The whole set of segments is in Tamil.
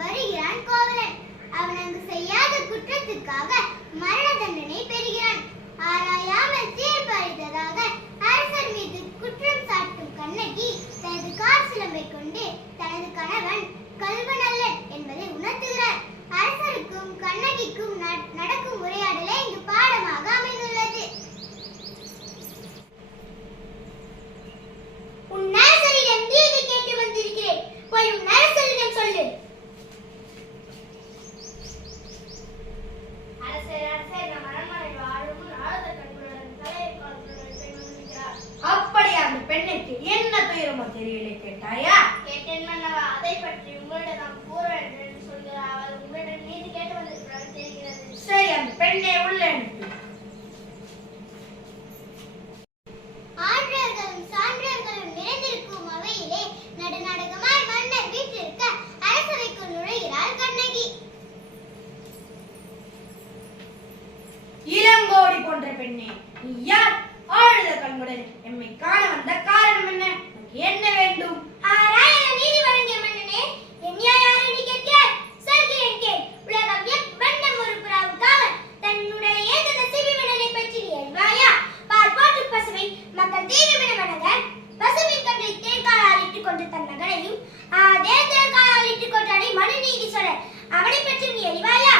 வருகிறான் கோவலன். அவன் அங்கு செய்யாத குற்றத்துக்காக மரண தண்டனை பெறுகிறான். ஆராயாமல் தீர்ப்பு அளித்ததாக அரசர் மீது குற்றம் சாட்டும் கண்ணகி தனது கார் சிலம்பை கொண்டு தனது கணவன் கள்வன் அல்லன் என்பதை உணர்த்துகிறார். அரசருக்கும் கண்ணகிக்கும் நடக்கும் உரையாடலே இங்கு பாடமாக அமைந்துள்ளது. உன் நரசரிடம் நீதி கேட்டு வந்திருக்கிறேன், போய் உன் நரசரிடம் சொல்லு. அப்படி அந்த பெண்ணுக்கு என்ன துயரமோ தெரியல கேட்டாயா? கேட்டேன் மன்னவா, அதை பற்றி உங்களிடம் நான் கூற வேண்டும் என்று சொல்கிறார். அவள் உங்களிடம் நீதி கேட்டு வந்திருக்கிறார் தெரிகிறது. சரி, அந்த பெண்ணை உள்ள அனுப்பு. ஆன்றர்களும் சான்றர்களும் நிறைந்திருக்கும் அவையிலே நடுநாடகமாய் மன்னர் வீட்டிற்கு அரசவைக்குள் நுழைகிறாள் கண்ணகி. இளங்கோடி போன்ற பெண்ணே, நீ யார்? ஆழ்ந்த கண்களுடன் எம்மை காண வந்த காரணம் என்ன? என்ன வேண்டும்? ஆராயண நீதி வழங்கிய மன்னனே, என்னையா யார் என்று கேட்கிறாய்? சொல்கிறேன் கேள். உலகம் எவ்வண்ணம் ஒரு புறாவுக்காக தன்னுடைய ஏதன சிவிமனனை பற்றி நீ அறிவாயா? பால் போற்று பசுவை மக்கள் தெய்வமென வணங்க பசுவின் கன்றை தேர்காலால் இட்டுக் கொண்டு தன் மகனையும் அதே தேர்காலால் இட்டுக் கொண்டாடி மனு நீதி சொல்ல அவனை பற்றி நீ அறிவாயா?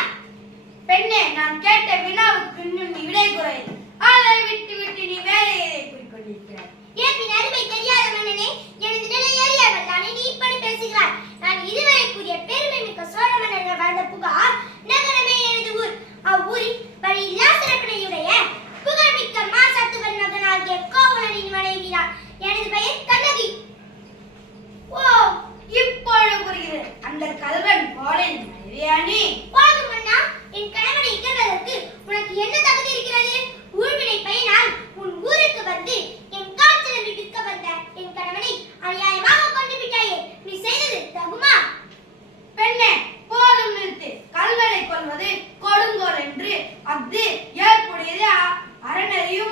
பெண்ணே, நான் கேட்ட வினாவுக்கு இன்னும் நீ விடை குறையது. அதை விட்டு விட்டு நீ வேலையை கூறிக்கொண்டிருக்கிறாய். ஏன் பின் அருமை தெரியாத மன்னனே, எனது நிலை அறியாமல் தானே நீ இப்படி பேசுகிறாய்? நான் இதுவரை கூறிய பெருமை மிக்க சோழ மன்னர்கள் வாழ்ந்த புகார் நகரமே எனது ஊர். அவ்வூரில் வழியில்லா சிறப்பினையுடைய புகழ்மிக்க மாசாத்துவன் மகனாகிய கோவலனின் மனைவிதான் எனது பெயர் கண்ணகி. ஓ, இப்பொழுது புரிகிறது. அந்த கல்வன் கோவலன் மனைவியா நீ? போதும் மன்னா, என் கணவனை இகழ்வதற்கு உனக்கு என்ன தகுதி இருக்கிறது? ஊழ்வினை பயனால் உன் ஊருக்கு வந்து என் கால் சிலம்பி விற்க வந்த என் கணவனை அநியாயமாக கொண்டு விட்டாயே, நீ செய்தது தகுமா? பெண்ணே, போதும் நிறுத்து. கல்வனை கொல்வது கொடுங்கோல் என்று அது ஏற்புடையது அறநெறியும்